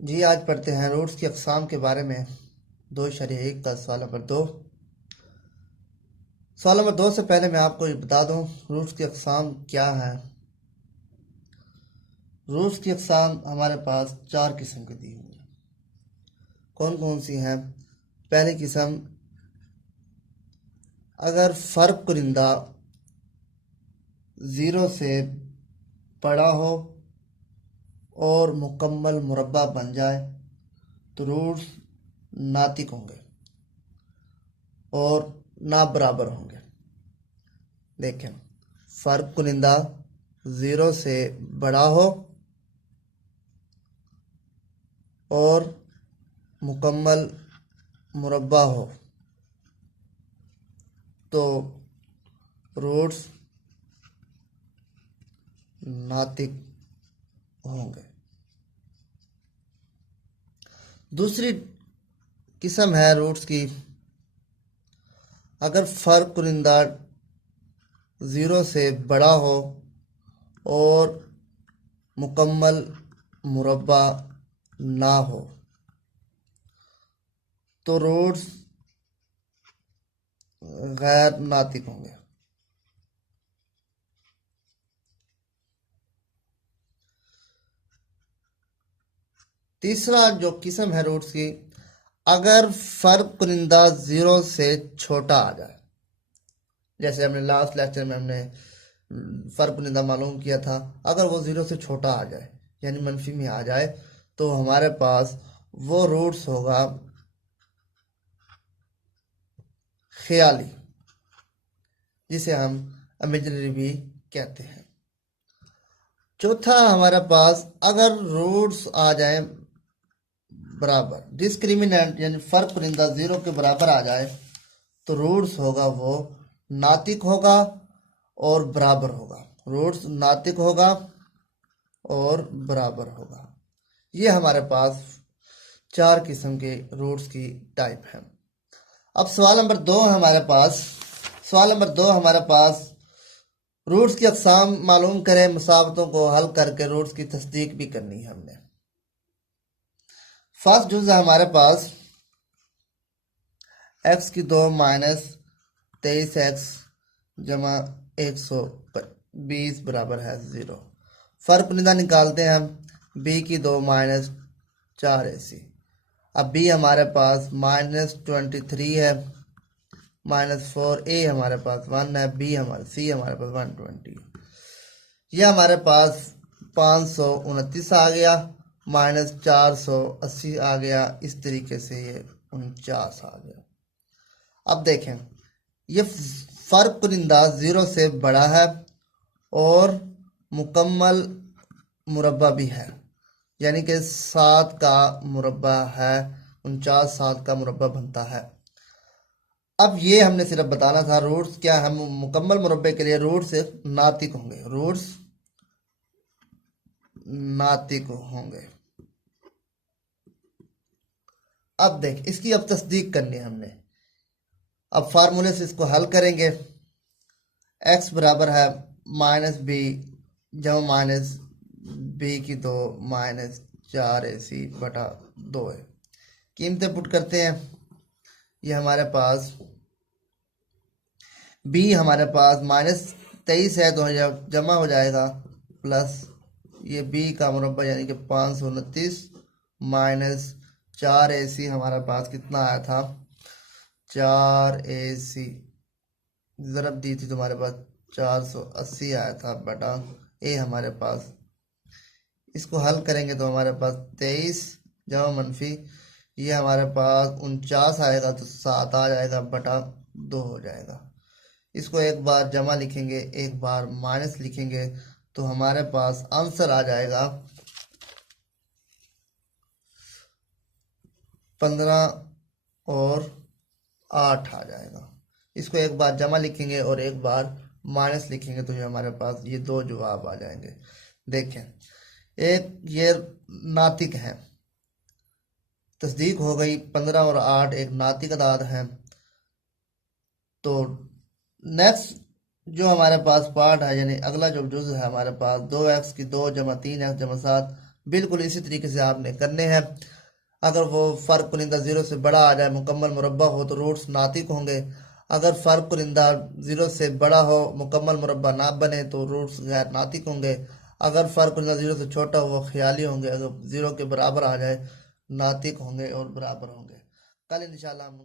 जी आज पढ़ते हैं रूट्स की अक़साम के बारे में। 2.1 का सवाल नंबर 2। सवाल नंबर 2 से पहले मैं आपको ये बता दूं रूट्स की अक़साम क्या है। रूट्स की अक़साम हमारे पास 4 किस्म की दी हुई हैं। कौन कौन सी हैं? पहली किस्म, अगर फ़र्क कुरिंदा ज़ीरो से बड़ा हो और मुकम्मल मुरब्बा बन जाए तो रूट्स नातिक होंगे और ना बराबर होंगे। देखें, फ़र्क कुरिंदा ज़ीरो से बड़ा हो और मुकम्मल मुरब्बा हो तो रूट्स नातिक होंगे। दूसरी किस्म है रूट्स की, अगर फ़र्क कुरिंदा ज़ीरो से बड़ा हो और मुकम्मल मुरब्बा ना हो तो रूट्स गैर नातिक होंगे। तीसरा जो किस्म है रूट्स की, अगर फ़र्क कुरिंदा ज़ीरो से छोटा आ जाए। जैसे हमने लास्ट लेक्चर में हमने फ़र्क कुरिंदा मालूम किया था, अगर वो ज़ीरो से छोटा आ जाए यानी मनफी में आ जाए तो हमारे पास वो रूट्स होगा ख्याली, जिसे हम इमेजिनरी भी कहते हैं। चौथा हमारे पास, अगर रूट्स आ जाए बराबर, डिस्क्रिमिनेंट यानी फ़र्क कुरिंदा ज़ीरो के बराबर आ जाए तो रूट्स होगा वो नातिक होगा और बराबर होगा। रूट्स नातिक होगा और बराबर होगा। ये हमारे पास 4 किस्म के रूट्स की टाइप है। अब सवाल नंबर 2 है हमारे पास। सवाल नंबर 2 हमारे पास, रूट्स की अक़साम मालूम करें, मुसावतों को हल करके रूट्स की तस्दीक भी करनी है हमने। फर्स्ट जुज़ है हमारे पास x की 2 माइनस 23x जमा 120 बराबर है 0। फ़र्क कुरिंदा निकालते हैं हम, b की 2 माइनस 4ac। अब b हमारे पास माइनस 23 है, माइनस 4a हमारे पास 1 है, b हमारे c हमारे पास 120। यह हमारे पास 529 आ गया, माइनस 480 आ गया। इस तरीके से ये 49 आ गया। अब देखें, ये फ़र्क कुरिंदा ज़ीरो से बड़ा है और मुकम्मल मुरब्बा भी है, यानी कि 7 का मुरब्बा है, 49 7 का मुरब्बा बनता है। अब ये हमने सिर्फ बताना था रूट्स क्या है। मुकम्मल मुरब्बे के लिए रूट्स नातिक होंगे, रूट्स नातिक होंगे। अब देख, इसकी अब तस्दीक करनी है हमने। अब फार्मूले से इसको हल करेंगे। x बराबर है माइनस बी जमा माइनस बी की 2 माइनस 4ac बटा 2 है। कीमतें पुट करते हैं। ये हमारे पास b हमारे पास माइनस 23 है तो जमा हो जाएगा प्लस ये b का मुरब्बा यानी कि 529 माइनस 4ac हमारे पास कितना आया था 4ac, ज़रब दी थी तुम्हारे पास 480 आया था बटा ए हमारे पास। इसको हल करेंगे तो हमारे पास 23 जमा मनफी ये हमारे पास 49 आएगा तो 7 आ जाएगा बटा 2 हो जाएगा। इसको एक बार जमा लिखेंगे, एक बार माइनस लिखेंगे तो हमारे पास आंसर आ जाएगा 15 और 8 आ जाएगा। इसको एक बार जमा लिखेंगे और एक बार माइनस लिखेंगे तो ये हमारे पास ये 2 जवाब आ जाएंगे। देखें, एक ये नातिक है, तस्दीक हो गई। 15 और 8 एक नातिक अदाद है। तो नेक्स्ट जो हमारे पास पार्ट है यानी अगला जो जुज़ है हमारे पास 2x की 2 जमा 3x जमा 7 बिल्कुल इसी तरीके से आपने करने हैं। अगर वो फ़र्क कुनिंदा ज़ीरो से बड़ा आ जाए, मुकम्मल मुरब्बा हो, तो रूट्स नातिक होंगे। अगर फ़र्क कुनिंदा ज़ीरो से बड़ा हो, मुकम्मल मुरब्बा ना बने, तो रूट्स गैर नातिक होंगे। अगर फ़र्क कुनिंदा ज़ीरो से छोटा हो, वो ख्याली होंगे। अगर ज़ीरो के बराबर आ जाए, नातिक होंगे और बराबर होंगे। कल इंशाल्लाह हम